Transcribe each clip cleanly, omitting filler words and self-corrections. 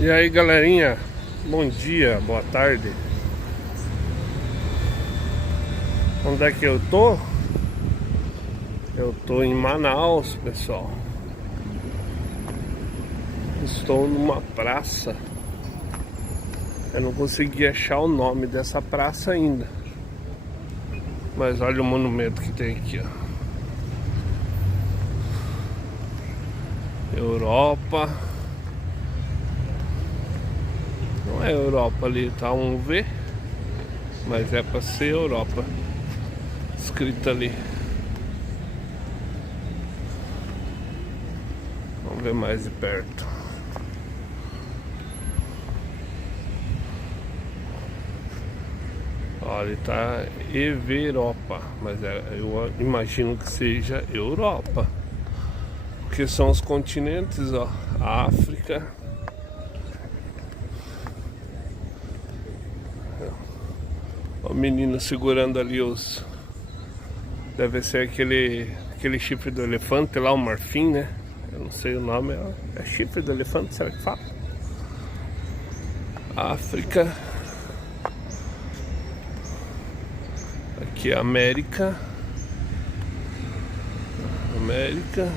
E aí, galerinha, bom dia, boa tarde. Onde é que eu tô? Eu tô em Manaus, pessoal. Estou numa praça. Eu não consegui achar o nome dessa praça ainda. Mas olha o monumento que tem aqui, ó. Europa. Não é Europa ali, tá um V, mas é pra ser Europa. Escrito ali. Vamos ver mais de perto. Olha, tá Europa, mas eu imagino que seja Europa. Porque são os continentes, ó. África. O menino segurando ali os... Deve ser aquele chifre do elefante lá, o marfim, né? Eu não sei o nome. É chifre do elefante, será que fala? África. Aqui é América. América.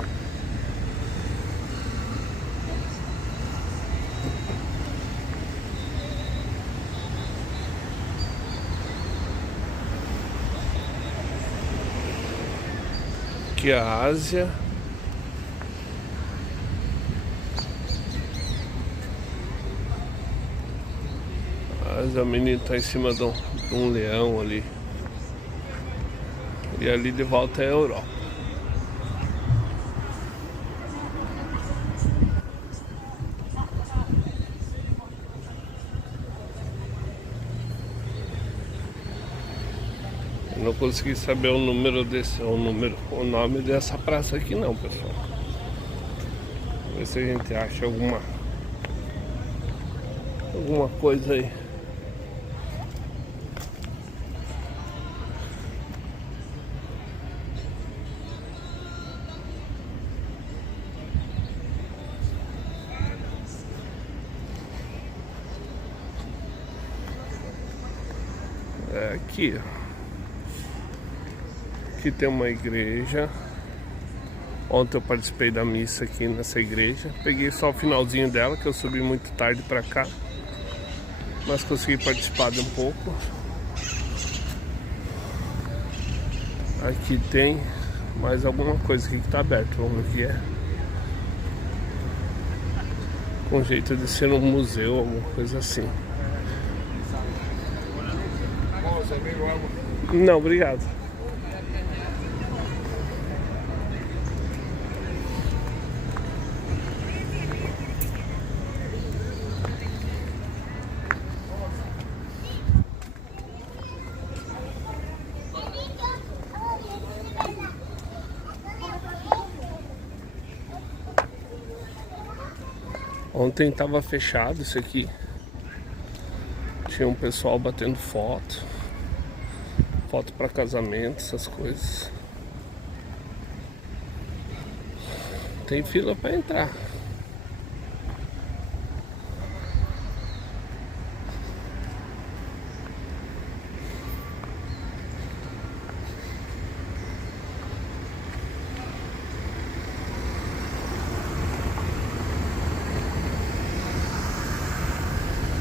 Aqui é a Ásia. A Ásia, o menino tá em cima de um leão ali. E ali de volta é a Europa. Eu não consegui saber o número desse, o nome dessa praça aqui não, pessoal. Vamos ver se a gente acha alguma coisa aí. É aqui, ó. Aqui tem uma igreja. Ontem eu participei da missa aqui nessa igreja. Peguei só o finalzinho dela, que eu subi muito tarde pra cá. Mas consegui participar de um pouco. Aqui tem mais alguma coisa aqui que tá aberto. Vamos ver o que é. Com jeito de ser um museu, alguma coisa assim. Não, obrigado. Ontem tava fechado isso aqui. Tinha um pessoal batendo foto para casamento, essas coisas. Tem fila para entrar.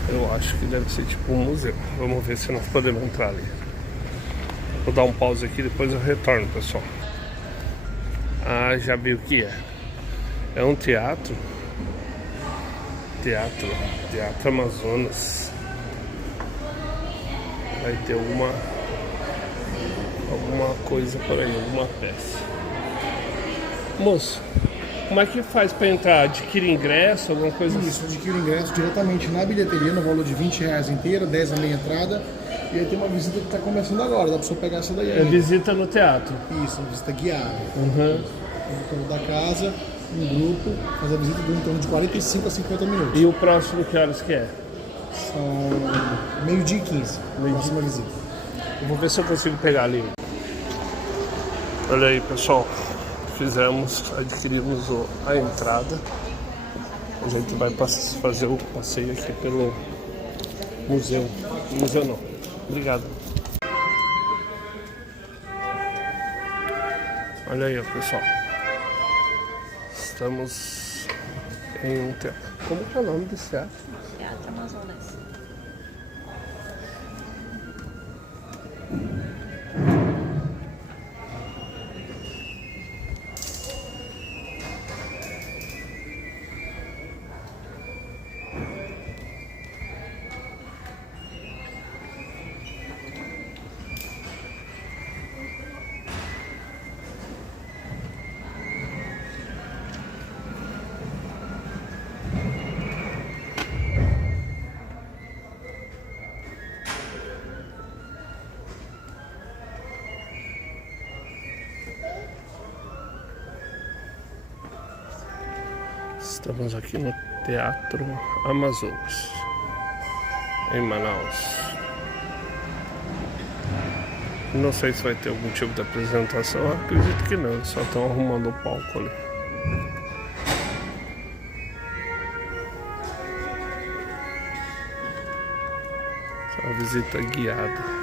Eu acho que deve ser tipo um museu. Vamos ver se nós podemos entrar ali. Vou dar um pause aqui, depois eu retorno, pessoal. Ah, já vi o que é. É um teatro. Teatro Amazonas. Vai ter alguma coisa por aí, alguma peça. Moço, como é que faz para entrar? Adquire ingresso, alguma coisa assim? Isso, adquire ingresso diretamente na bilheteria, no valor de R$20 inteira, 10 a meia entrada. E aí tem uma visita que está começando agora, dá pra pessoa pegar essa daí aí. É visita no teatro. Isso, visita guiada. Uhum. Então, da casa, um grupo, faz a visita de em torno de 45 a 50 minutos. E o próximo que horas que é? São meio-dia e 15, próxima visita. Eu vou ver se eu consigo pegar ali. Olha aí, pessoal. Adquirimos a entrada. A gente vai fazer o passeio aqui pelo museu. Museu não. Obrigado. Olha aí, pessoal. Estamos em um teatro. Como que é o nome desse teatro? Teatro Amazonas. Estamos aqui no Teatro Amazonas, em Manaus. Não sei se vai ter algum tipo de apresentação, acredito que não, eles só estão arrumando o palco ali. É uma visita guiada.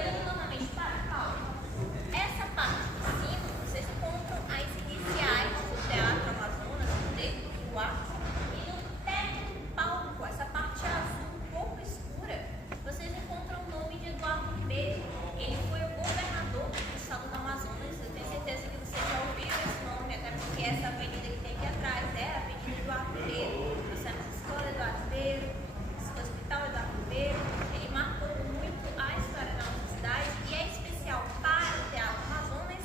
Chegando novamente para o palco, essa parte de cima, vocês encontram as iniciais do Teatro Amazonas, dentro do arco, e no teto do palco, essa parte azul um pouco escura, vocês encontram o nome de Eduardo Ribeiro. Ele foi o governador do estado do Amazonas. Eu tenho certeza que vocês já ouviram esse nome, até porque essa avenida que tem aqui atrás é a Avenida Eduardo Ribeiro. Nós temos a Escola Eduardo Ribeiro, o Hospital Eduardo Ribeiro. Ele marcou muito a história da nossa cidade e é especial para o Teatro Amazonas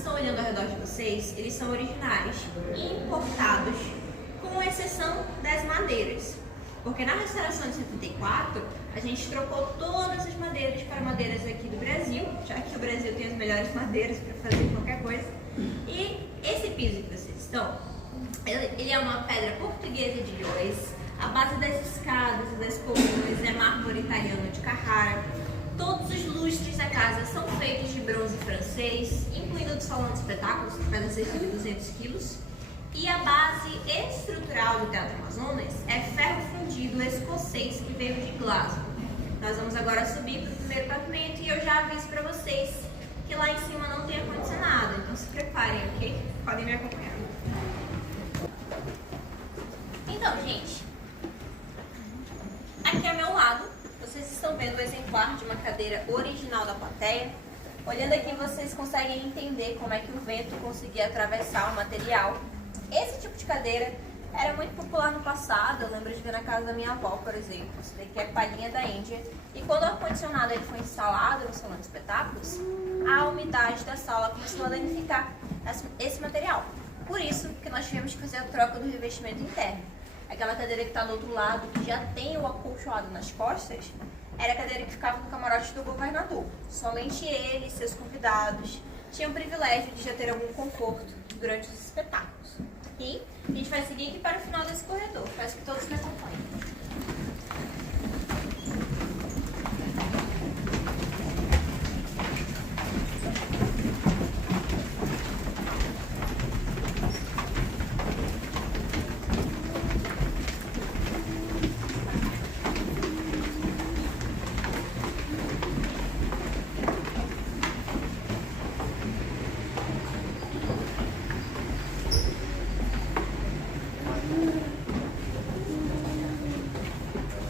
estão olhando ao redor de vocês, eles são originários e importados, com exceção das madeiras. Porque na restauração de 74, a gente trocou todas as madeiras para madeiras aqui do Brasil, já que o Brasil tem as melhores madeiras para fazer qualquer coisa. E esse piso que vocês estão, ele é uma pedra portuguesa de Joyce, a base das escadas e das colunas é mármore italiano de Carrara. Todos os lustres da casa são feitos de bronze francês, incluindo o do salão de espetáculos, que pesa cerca de 200 quilos. E a base estrutural do Teatro Amazonas é ferro fundido escocês que veio de Glasgow. Nós vamos agora subir para o primeiro pavimento e eu já aviso para vocês que lá em cima não tem ar-condicionado, então se preparem, ok? Podem me acompanhar. Então, gente, aqui ao meu lado, vocês estão vendo o exemplar de uma cadeira original da plateia. Olhando aqui, vocês conseguem entender como é que o vento conseguia atravessar o material. Esse tipo de cadeira era muito popular no passado, eu lembro de ver na casa da minha avó, por exemplo. Isso daqui é palhinha da Índia. E quando o ar-condicionado foi instalado no salão de espetáculos, a umidade da sala começou a danificar esse material. Por isso que nós tivemos que fazer a troca do revestimento interno. Aquela cadeira que está do outro lado, que já tem o acolchoado nas costas, era a cadeira que ficava no camarote do governador. Somente ele e seus convidados tinham o privilégio de já ter algum conforto durante os espetáculos. E a gente vai seguir aqui para o final desse corredor. Peço que todos me acompanhem.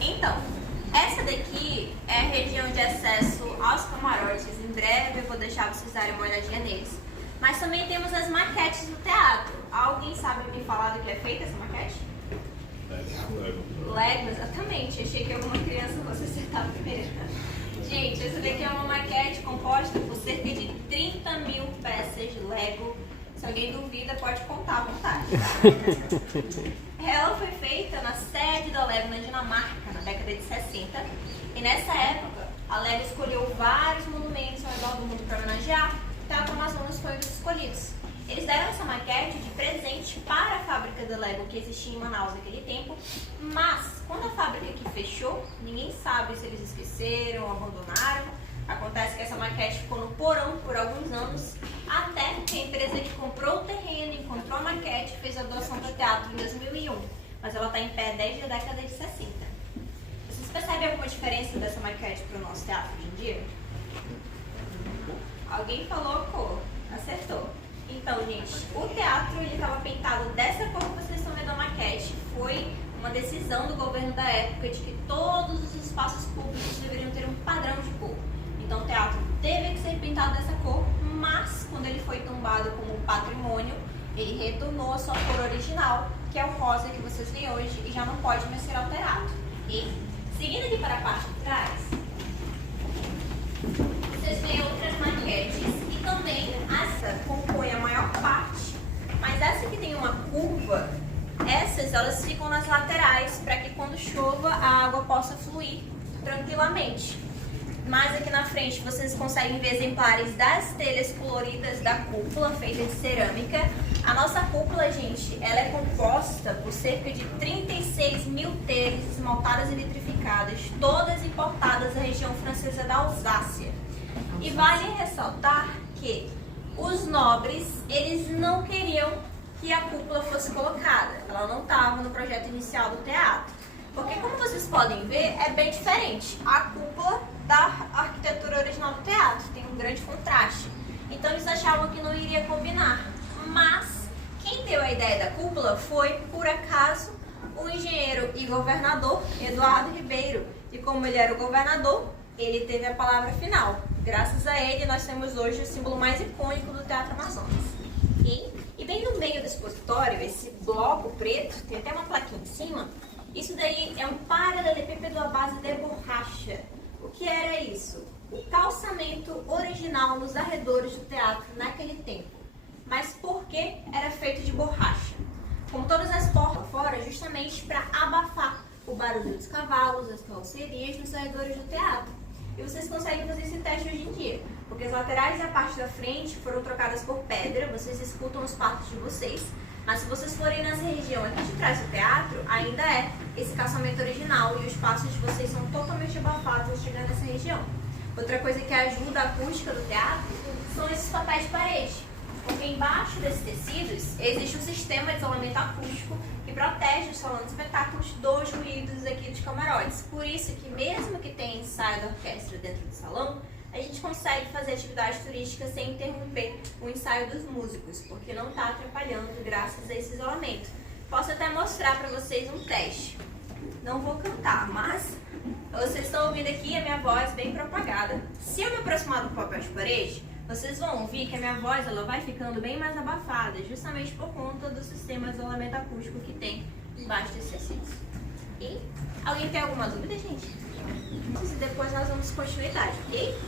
Então, essa daqui é a região de acesso aos camarotes. Em breve eu vou deixar vocês darem uma olhadinha neles. Mas também temos as maquetes do teatro. Alguém sabe me falar do que é feita essa maquete? Lego, exatamente. Achei que alguma criança fosse acertar primeiro. Gente, essa daqui é uma maquete composta por cerca de 30 mil peças de Lego. Se alguém duvida, pode contar à vontade. Ela foi feita na sede da Lego na Dinamarca, na década de 60. E nessa época, a Lego escolheu vários monumentos ao redor do mundo para homenagear. O Teatro Amazonas foi um dos escolhidos. Eles deram essa maquete de presente para a fábrica da Lego que existia em Manaus naquele tempo. Mas, quando a fábrica aqui fechou, ninguém sabe se eles esqueceram ou abandonaram. Acontece que essa maquete ficou no porão por alguns anos, até que a empresa que comprou o terreno, encontrou a maquete e fez a doação para o teatro em 2001. Mas ela está em pé desde a década de 60. Vocês percebem alguma diferença dessa maquete para o nosso teatro hoje em dia? Alguém falou cor, acertou. Então, gente, o teatro estava pintado dessa cor que vocês estão vendo a maquete. Foi uma decisão do governo da época de que todos os espaços públicos deveriam ter um padrão de cor. Então o teatro teve que ser pintado dessa cor, mas quando ele foi tombado como patrimônio, ele retornou à sua cor original, que é o rosa que vocês veem hoje e já não pode mais ser alterado. E seguindo aqui para a parte de trás, vocês veem outras maquetes e também essa compõe a maior parte, mas essa que tem uma curva, essas elas ficam nas laterais para que quando chova a água possa fluir tranquilamente. Mas aqui na frente vocês conseguem ver exemplares das telhas coloridas da cúpula feita de cerâmica. A nossa cúpula, gente, ela é composta por cerca de 36 mil telhas esmaltadas e vitrificadas, todas importadas da região francesa da Alsácia. E vale ressaltar que os nobres, eles não queriam que a cúpula fosse colocada. Ela não estava no projeto inicial do teatro. Porque, como vocês podem ver, é bem diferente a cúpula da arquitetura original do teatro. Tem um grande contraste. Então, eles achavam que não iria combinar. Mas, quem deu a ideia da cúpula foi, por acaso, o engenheiro e governador Eduardo Ribeiro. E como ele era o governador, ele teve a palavra final. Graças a ele, nós temos hoje o símbolo mais icônico do Teatro Amazonas. E bem no meio do expositório, esse bloco preto, tem até uma plaquinha em cima. Isso daí é um paralelepípedo à base de borracha. O que era isso? O calçamento original nos arredores do teatro naquele tempo. justamente para abafar o barulho dos cavalos, das carrocerias nos arredores do teatro. E vocês conseguem fazer esse teste hoje em dia, porque as laterais e a parte da frente foram trocadas por pedra, vocês escutam os passos de vocês, mas se vocês forem nessa região aqui de trás do teatro, ainda é esse calçamento original e os passos de vocês são totalmente abafados ao chegar nessa região. Outra coisa que ajuda a acústica do teatro são esses papéis de parede, porque embaixo desses tecidos existe um sistema de isolamento acústico que protege os salões de espetáculos dos ruídos aqui dos camarotes. Por isso que mesmo que tenha ensaio da orquestra dentro do salão, a gente consegue fazer atividade turística sem interromper o ensaio dos músicos, porque não está atrapalhando graças a esse isolamento. Posso até mostrar para vocês um teste. Não vou cantar, mas vocês estão ouvindo aqui a minha voz bem propagada. Se eu me aproximar do papel de parede, vocês vão ouvir que a minha voz ela vai ficando bem mais abafada, justamente por conta do sistema de isolamento acústico que tem embaixo desses tecidos. E alguém tem alguma dúvida, gente? E depois nós vamos continuidade, ok?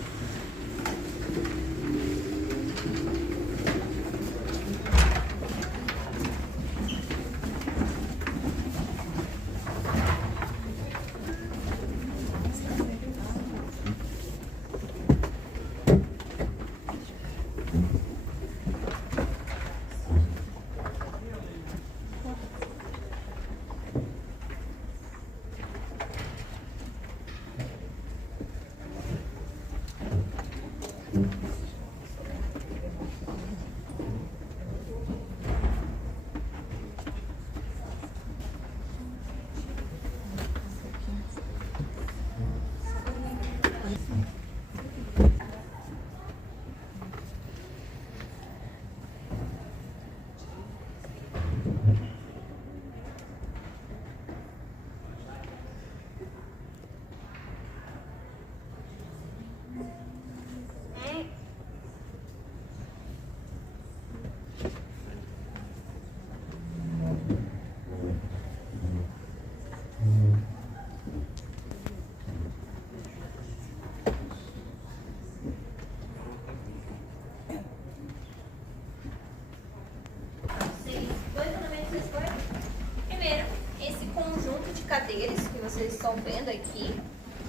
Cadeiras que vocês estão vendo aqui,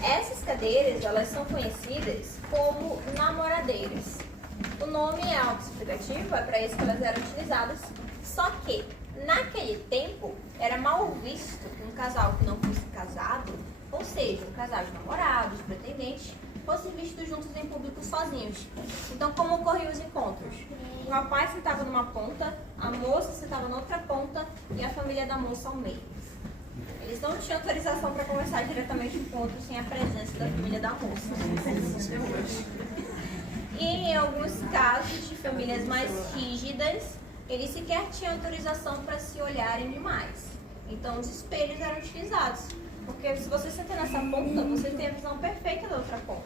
essas cadeiras elas são conhecidas como namoradeiras. O nome é autoexplicativo, é para isso que elas eram utilizadas, só que naquele tempo era mal visto que um casal que não fosse casado, ou seja, um casal de namorados, pretendentes, fossem vistos juntos em público sozinhos. Então, como ocorriam os encontros? O rapaz sentava numa ponta, a moça sentava na outra ponta e a família da moça ao meio. Eles não tinham autorização para conversar diretamente no encontro sem a presença da família da moça. E em alguns casos de famílias mais rígidas, eles sequer tinham autorização para se olharem demais. Então os espelhos eram utilizados. Porque se você sentar nessa ponta, você tem a visão perfeita da outra ponta.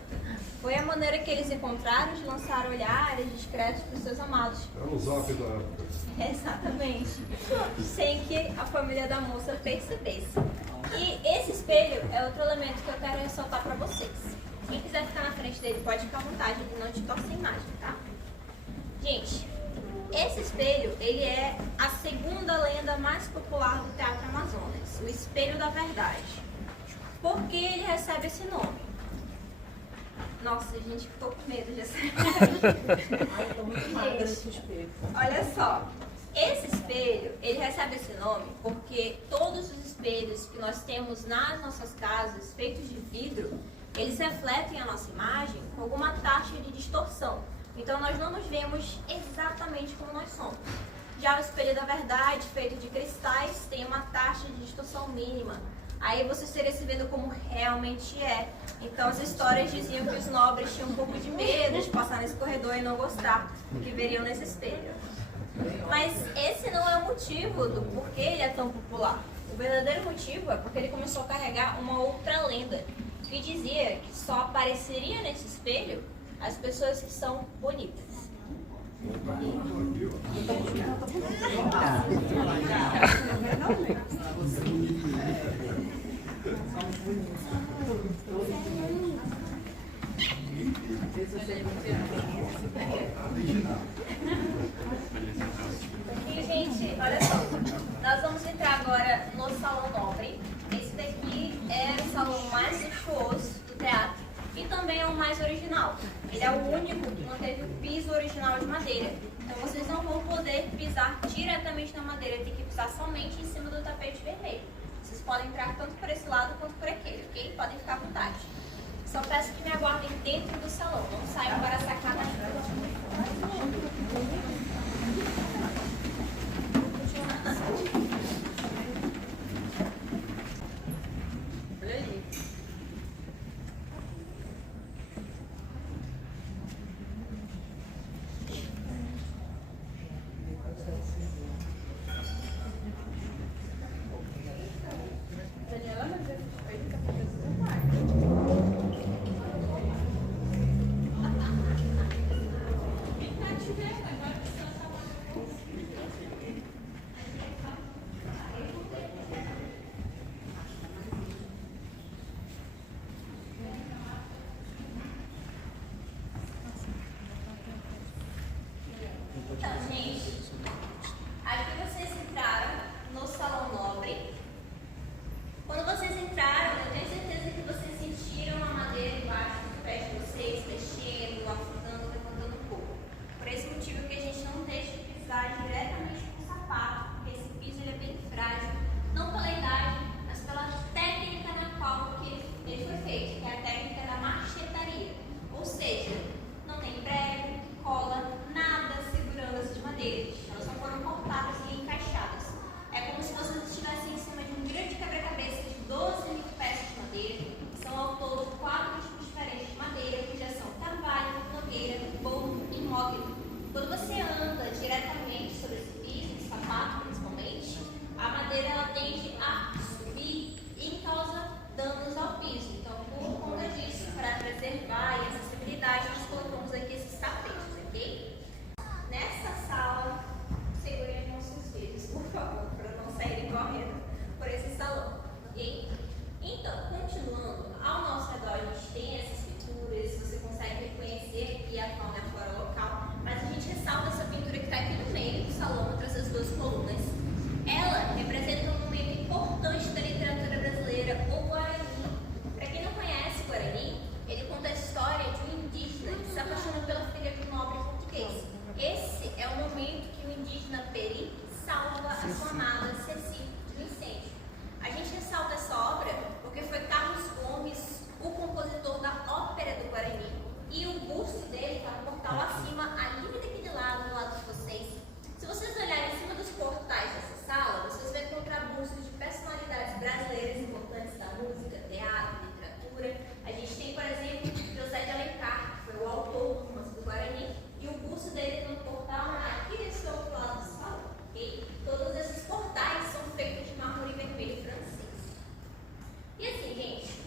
Foi a maneira que eles encontraram de lançar olhares discretos para os seus amados. É o zap da época. Exatamente. Sem que a família da moça percebesse. E esse espelho é outro elemento que eu quero ressaltar para vocês. Quem quiser ficar na frente dele pode ficar à vontade, ele não te torce a imagem, tá? Gente, esse espelho, ele é a segunda lenda mais popular do Teatro Amazonas, o Espelho da Verdade. Por que ele recebe esse nome? Nossa, a gente ficou com medo de saber. Ai, eu tô muito magra nesse espelho. Olha só, esse espelho, ele recebe esse nome porque todos os espelhos que nós temos nas nossas casas, feitos de vidro, eles refletem a nossa imagem com alguma taxa de distorção. Então nós não nos vemos exatamente como nós somos. Já o espelho da verdade, feito de cristais, tem uma taxa de distorção mínima. Aí você seria se vendo como realmente é. Então as histórias diziam que os nobres tinham um pouco de medo de passar nesse corredor e não gostar do que veriam nesse espelho. Mas esse não é o motivo do porquê ele é tão popular. O verdadeiro motivo é porque ele começou a carregar uma outra lenda, que dizia que só apareceria nesse espelho as pessoas que são bonitas. E, gente, olha só, nós vamos entrar agora no salão Ele é o único que manteve o piso original de madeira. Então vocês não vão poder pisar diretamente na madeira, tem que pisar somente em cima do tapete vermelho. Vocês podem entrar tanto por esse lado quanto por aquele, ok? Podem ficar à vontade. Só peço que me aguardem dentro do salão, não saiam para a sacada ainda. Olha ali. Daniela, mas ele tá fazendo parte. Então, gente, aqui vocês entraram no Salão Nobre. Quando vocês entraram, eu tenho certeza que vocês sentiram a madeira embaixo do pé de vocês, mexendo, afundando, levantando um pouco. Por esse motivo que a gente não deixa pisar diretamente com o sapato, porque esse piso ele é bem frágil, não pela idade, mas pela técnica na qual que ele foi feito, que é a técnica da marchetaria. Ou seja, não tem prego, cola, nada segurando essas madeiras. Elas só foram cortadas e encaixadas. É como se vocês estivessem em cima de um grande quebra-cabeça de 12.000 peças de madeira. São ao todo 4 tipos diferentes de madeira, que já são carvalho, nogueira, bambu e móvel. Quando você anda diretamente sobre esse piso, esse sapato principalmente, a madeira ela tende a subir e causa danos ao piso. Então, por conta disso, para preservar e acessibilidade, nós colocamos aqui esses tapetes, ok? Nessa sala, segurem as nossos filhos, por favor, para não saírem correndo por esse salão, ok? Então, continuando, ao nosso redor a gente tem essas pinturas, você consegue reconhecer aqui a fauna e a flora local, mas a gente ressalta essa pintura que está aqui no meio do salão, entre essas duas colunas. Ela representa um momento importante da literatura brasileira, o Guarani. Para quem não conhece o Guarani, ele conta a história de um indígena que se apaixona pela filha de um nobre português. Esse é o momento que o indígena Peri salva a sua amada Ceci de um incêndio. A gente ressalta essa obra porque foi Carlos Gomes, o compositor da Ópera do Guarani, e o busto dele está no portal acima, ali daqui de lado, do lado de vocês. Se vocês olharem em cima dos portais dessa sala, vocês vão encontrar bustos de personalidades brasileiras importantes da música, teatro, literatura. A gente tem, por exemplo, José de Alencar, que foi o autor do Romance do Guarani, e o busto dele no portal aqui desse outro lado do salão, ok? Todos esses portais são feitos de mármore vermelho francês. E assim, gente,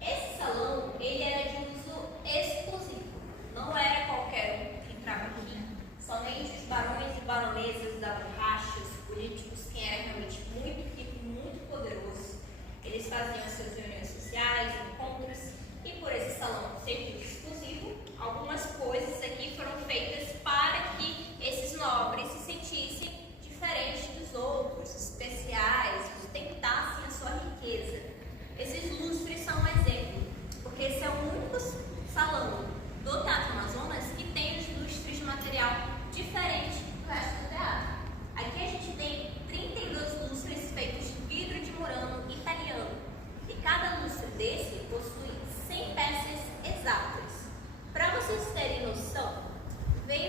esse salão, ele era de uso exclusivo. Não era qualquer um que entrava aqui. Somente os barões e baronesas da borracha, os políticos, quem era realmente muito rico, muito poderoso. Eles faziam as suas reuniões sociais, encontros, e por esse salão ser exclusivo, algumas coisas aqui foram feitas para que esses nobres se sentissem diferentes dos outros, especiais, ostentassem a sua riqueza. Esses lustres são um exemplo, porque esse é o único salão do Teatro Amazonas que tem os lustres de material diferente do resto do teatro. Aqui a gente tem 32 lustres feitos de vidro de murano italiano, e cada lustre desse possui 100 peças exatas. Para vocês terem noção, vem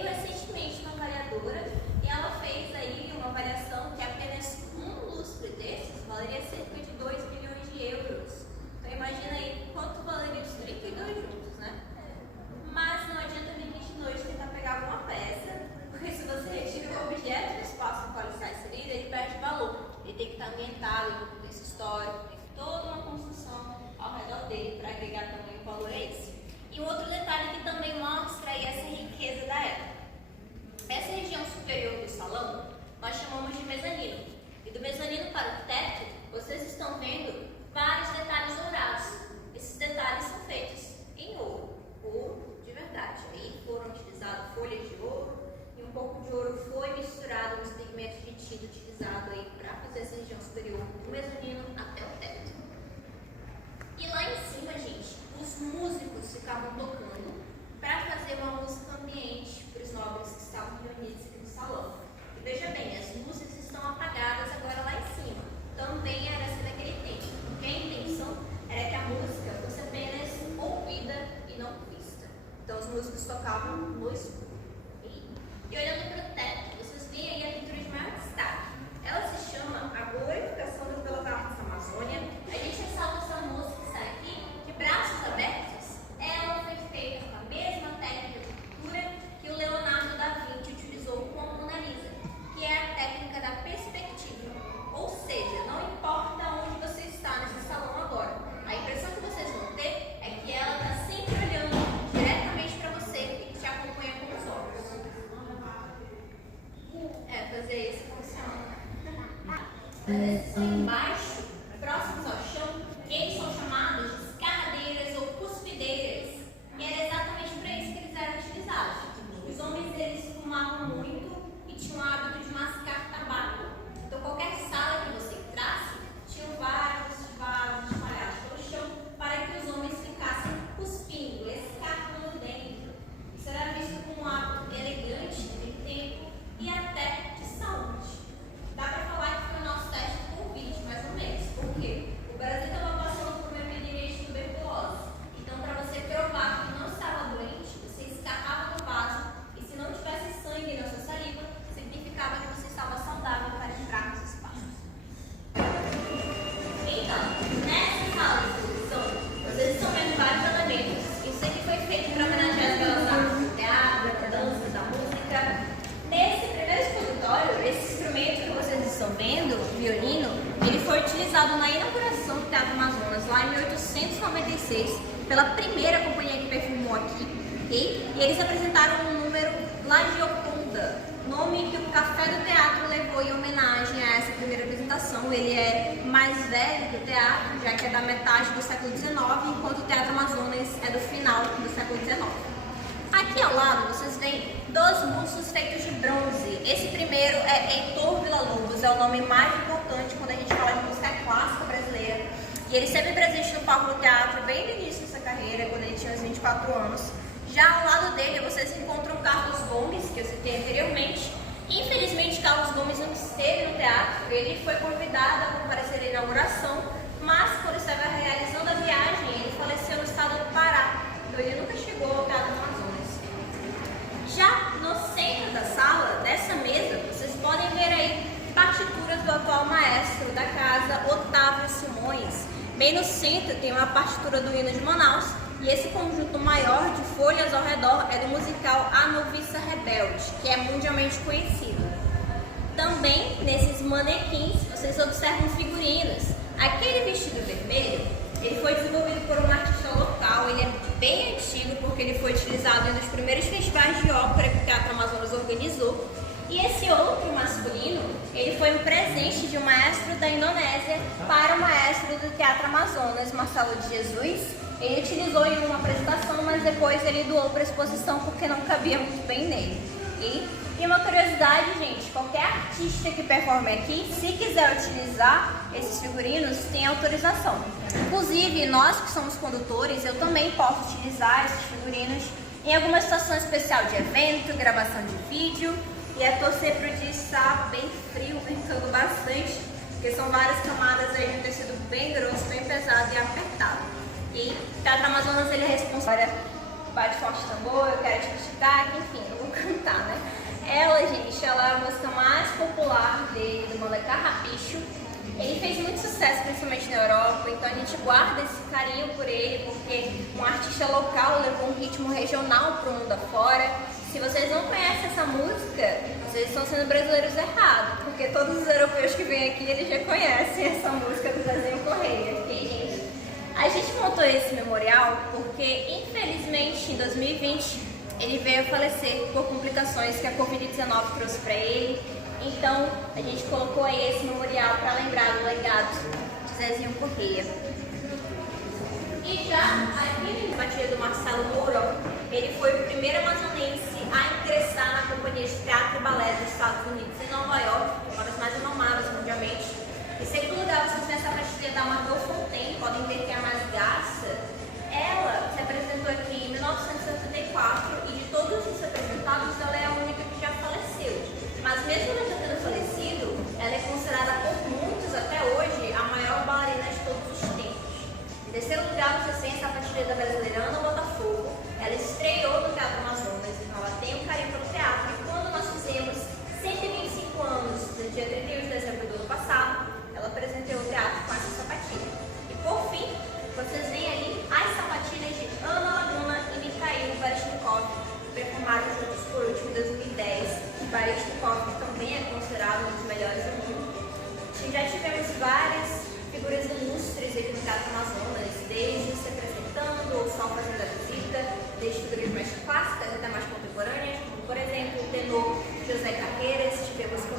tocavam no escuro. E olhando para o teto, vocês veem aí a pintura de maior destaque. Ela se chama A Glorificação das Belas Artes da Amazônia. A gente ressalta essa moça que está aqui, de braços abertos. Ela foi feita com a mesma técnica de pintura que o Leonardo da Vinci utilizou com a Mona Lisa, que é a técnica da perspectiva. Ou seja, não importa onde você está nesse salão agora, a impressão que vocês vão ter é que ela está sempre olhando diretamente para você e te acompanha com os olhos. Fazer isso funciona. Esses estão embaixo, próximos ao chão, eles são chamados de escarradeiras ou cuspideiras. E era exatamente para isso que eles eram utilizados. Os homens eles fumavam muito e tinham o hábito de mascar tabaco. Então qualquer sala que você entrasse, tinham vários vasos espalhados pelo chão para que os homens ficassem cuspindo, escarrando dentro. Isso era visto como um hábito elegante de tempo e até de saúde. Dá para falar que foi o nosso teste de Covid, mais ou menos. Por quê? O Brasil estava passando por uma epidemia de tuberculose. Então, para você provar que não estava doente, você escarrava no vaso e se não tivesse sangue na sua saliva, significava que você estava saudável para entrar nos espaços. Então, nessa sala de exposição, vocês estão vendo vários elementos. Isso aqui foi feito para homenagear as belas artes do teatro, da dança, da música. Nesse primeiro expositório, esse instrumento que vocês estão vendo, o violino, ele foi utilizado na inauguração do Teatro Amazonas, lá em 1896, pela primeira companhia que performou aqui, okay? E eles apresentaram um número La Gioconda, nome que o Café do Teatro levou em homenagem a essa primeira apresentação. Ele é mais velho que o teatro, já que é da metade do século XIX, enquanto o Teatro Amazonas é do final do século XIX. Aqui ao lado vocês veem 2 bustos feitos de bronze. Esse primeiro é Heitor Villa-Lobos, é o nome mais importante quando a gente fala de música clássica brasileira. E ele sempre presente no palco do teatro, bem no início dessa carreira, quando ele tinha uns 24 anos. Já ao lado dele vocês encontram Carlos Gomes, que eu citei anteriormente. Infelizmente Carlos Gomes não esteve no teatro, ele foi convidado a comparecer à inauguração, mas quando estava realizando a viagem, ele faleceu no estado do Pará, então ele nunca chegou ao Teatro Amazonas. Já no centro da sala, dessa mesa, vocês podem ver aí partituras do atual maestro da casa, Otávio Simões. Bem no centro tem uma partitura do hino de Manaus, e esse conjunto maior de folhas ao redor é do musical A Noviça Rebelde, que é mundialmente conhecido. Também, nesses manequins, vocês observam figurinos. Aquele vestido vermelho, ele foi desenvolvido por um artista local, ele é bem antigo porque ele foi utilizado em um dos primeiros festivais de ópera que o Teatro Amazonas organizou. E esse outro masculino, ele foi um presente de um maestro da Indonésia para o maestro do Teatro Amazonas, Marcelo de Jesus. Ele utilizou em uma apresentação, mas depois ele doou para a exposição porque não cabia muito bem nele. E uma curiosidade, gente, qualquer artista que performe aqui, se quiser utilizar esses figurinos, tem autorização. Inclusive, nós que somos condutores, eu também posso utilizar esses figurinos em alguma situação especial de evento, gravação de vídeo. E é torcer para o dia estar bem frio, ventando bastante, porque são várias camadas aí de um tecido bem grosso, bem pesado e apertado. E o Teatro Amazonas ele é responsável. Bate forte tambor, eu quero te criticar, enfim, eu vou cantar, né? Ela, gente, ela é a música mais popular dele, do banda Carrapicho. Ele fez muito sucesso, principalmente na Europa, então a gente guarda esse carinho por ele, porque um artista local levou um ritmo regional para o mundo afora. Se vocês não conhecem essa música, vocês estão sendo brasileiros errados, porque todos os europeus que vêm aqui, eles já conhecem essa música do Zezinho Correia, ok, gente? A gente montou esse memorial porque, infelizmente, em 2020, ele veio a falecer por complicações que a Covid-19 trouxe para ele. Então, a gente colocou aí esse memorial para lembrar do legado de Zezinho Correia. E já aqui no batia do Marcelo Mourão, ele foi o primeiro amazonense a ingressar na Companhia de Teatro e Balé dos Estados Unidos em Nova York, uma das mais renomadas mundialmente. Em segundo lugar, vocês têm essa partilha da Margot Fontaine, podem ver que é a mais gasta. Ela se apresentou aqui em 1974 e de todos os representados, ela é a única que já faleceu. Mas mesmo ela já tendo falecido, ela é considerada por muitos até hoje a maior bailarina de todos os tempos. Em terceiro lugar, vocês têm essa partilha da brasileira Ana Botafogo. Ela estreou no Teatro Amazonas.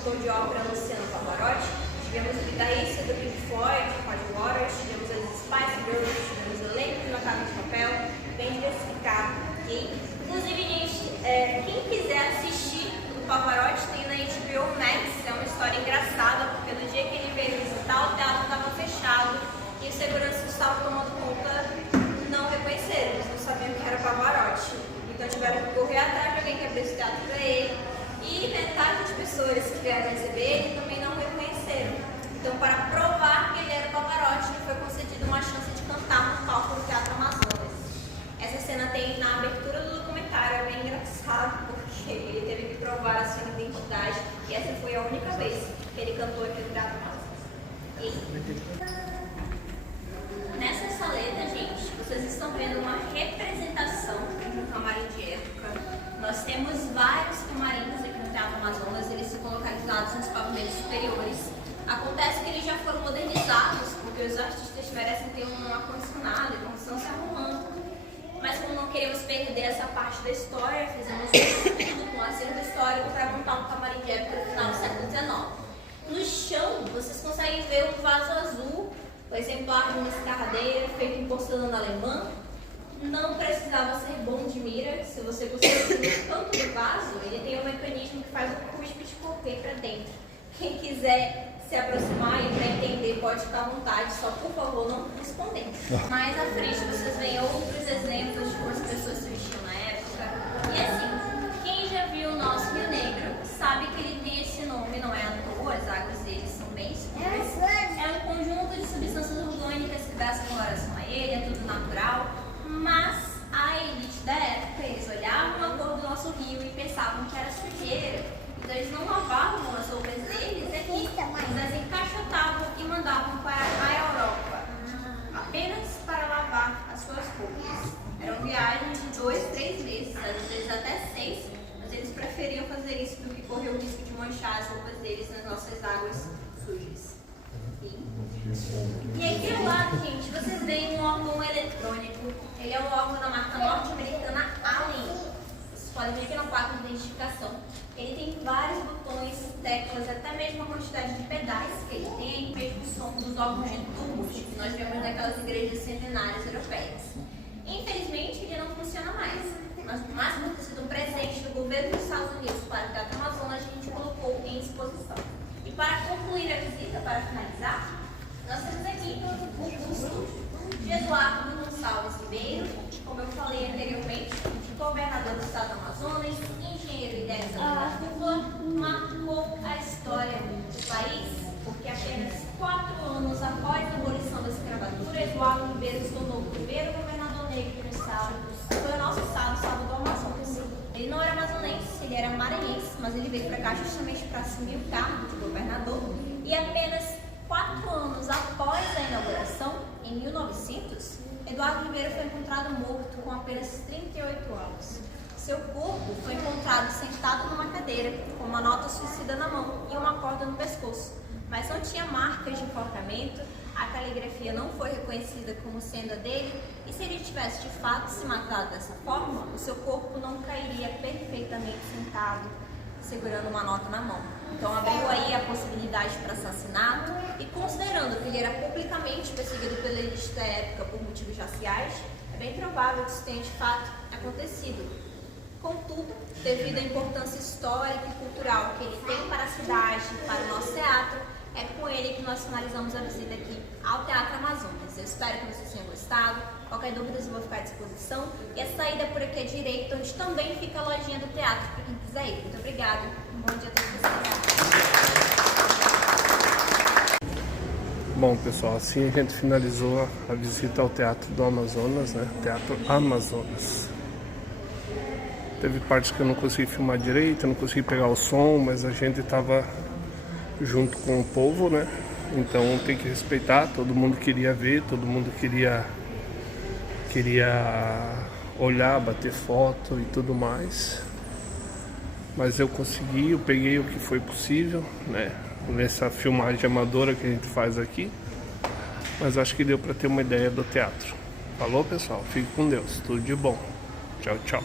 cantor de ópera Luciano Pavarotti, tivemos o guitarrista do Pink Floyd, Roger Waters, tivemos as Spice Girls, tivemos o elenco de La Casa de Papel, bem diversificado. Okay? Inclusive, gente, quem quiser assistir o Pavarotti tem na HBO Max, é uma história engraçada, porque no dia que ele veio visitar, o teatro estava fechado e os seguranças estavam tomando conta, não reconheceram, eles não sabiam que era o Pavarotti. Então tiveram que correr atrás de alguém que abriu esse teatro para ele, e metade das pessoas que vieram receber ele também não reconheceram. Então, para provar que ele era o Pavarotti, lhe foi concedida uma chance de cantar no palco do Teatro Amazonas. Essa cena tem na abertura do documentário, é bem engraçado, porque ele teve que provar a sua identidade, e essa foi a única vez que ele cantou aqui no Teatro Amazonas. E nessa saleta, gente, vocês estão vendo uma representação do camarim de época. Nós temos vários camarins aqui no Teatro Amazonas, eles ficam localizados nos pavimentos superiores. Acontece que eles já foram modernizados, porque os artistas merecem ter um ar-condicionado e estão se arrumando. Mas como não queremos perder essa parte da história, fizemos um estudo com o acervo histórico para montar um camarim de época no final do século XIX. No chão, vocês conseguem ver um vaso azul, o exemplar de uma escarradeira feito em porcelana alemã. Não precisava ser bom de mira. Se você conseguir no canto do vaso, ele tem um mecanismo que faz o cuspe escorrer para dentro. Quem quiser se aproximar e para entender pode ficar à vontade, só por favor não respondendo. Mais à frente vocês veem outros exemplos de como as pessoas se vestiam na época. E assim, quem já viu o nosso Rio Negro sabe que ele tem esse nome, não é à toa, as águas deles são bem escuras. É um conjunto de substâncias orgânicas que dá essa coloração a ele, é tudo natural. Mas a elite da época, eles olhavam a cor do nosso rio e pensavam que era sujeira. Então eles não lavavam as roupas deles aqui, eles as encaixotavam e mandavam para a Europa, apenas para lavar as suas roupas. Eram viagens de 2, 3 meses, às vezes até 6, mas eles preferiam fazer isso do que correr o risco de manchar as roupas deles nas nossas águas sujas. E aqui ao lado, gente, vocês veem um órgão eletrônico. Ele é um órgão da marca norte-americana Allen. Vocês podem ver aqui na placa de identificação. Ele tem vários botões, teclas, até mesmo a quantidade de pedais que ele tem, o mesmo som dos órgãos de tubo que nós vemos naquelas igrejas centenárias europeias. Infelizmente, ele não funciona mais. Mas por ter sido um presente do governo dos Estados Unidos para o Teatro Amazonas, a gente colocou em exposição. E para concluir a visita, para finalizar, nós temos aqui o busto de Eduardo Gonçalves Ribeiro, como eu falei anteriormente, governador do estado do Amazonas, engenheiro e idealizador da cúpula, marcou a história do país, porque apenas 4 anos após a abolição da escravatura, Eduardo Ribeiro se tornou o primeiro governador negro do estado, foi o nosso estado do Amazonas. Ele não era amazonense, ele era maranhense, mas ele veio para cá justamente para assumir o cargo de governador, e apenas 4 anos após a inauguração, em 1900, Eduardo Ribeiro foi encontrado morto com apenas 38 anos. Seu corpo foi encontrado sentado numa cadeira, com uma nota suicida na mão e uma corda no pescoço, mas não tinha marcas de enforcamento, a caligrafia não foi reconhecida como sendo a dele, e se ele tivesse de fato se matado dessa forma, o seu corpo não cairia perfeitamente sentado, segurando uma nota na mão. Então abriu aí a possibilidade para assassinato, e considerando que ele era publicamente perseguido pela elite da época por motivos raciais, é bem provável que isso tenha de fato acontecido. Contudo, devido à importância histórica e cultural que ele tem para a cidade, para o nosso teatro, é com ele que nós finalizamos a visita aqui ao Teatro Amazonas. Eu espero que vocês tenham gostado. Qualquer dúvida eu vou ficar à disposição. E a saída por aqui à direita, onde também fica a lojinha do teatro, para quem quiser ir. Muito obrigada. Um bom dia a todos vocês. Bom, pessoal, assim a gente finalizou a visita ao Teatro do Amazonas, né? Teatro Amazonas. Teve partes que eu não consegui filmar direito, eu não consegui pegar o som, mas a gente estava junto com o povo, né? Então tem que respeitar, todo mundo queria ver, todo mundo queria olhar, bater foto e tudo mais. Mas eu consegui, eu peguei o que foi possível, né? Nessa filmagem amadora que a gente faz aqui. Mas acho que deu para ter uma ideia do teatro. Falou, pessoal? Fique com Deus. Tudo de bom. Tchau, tchau.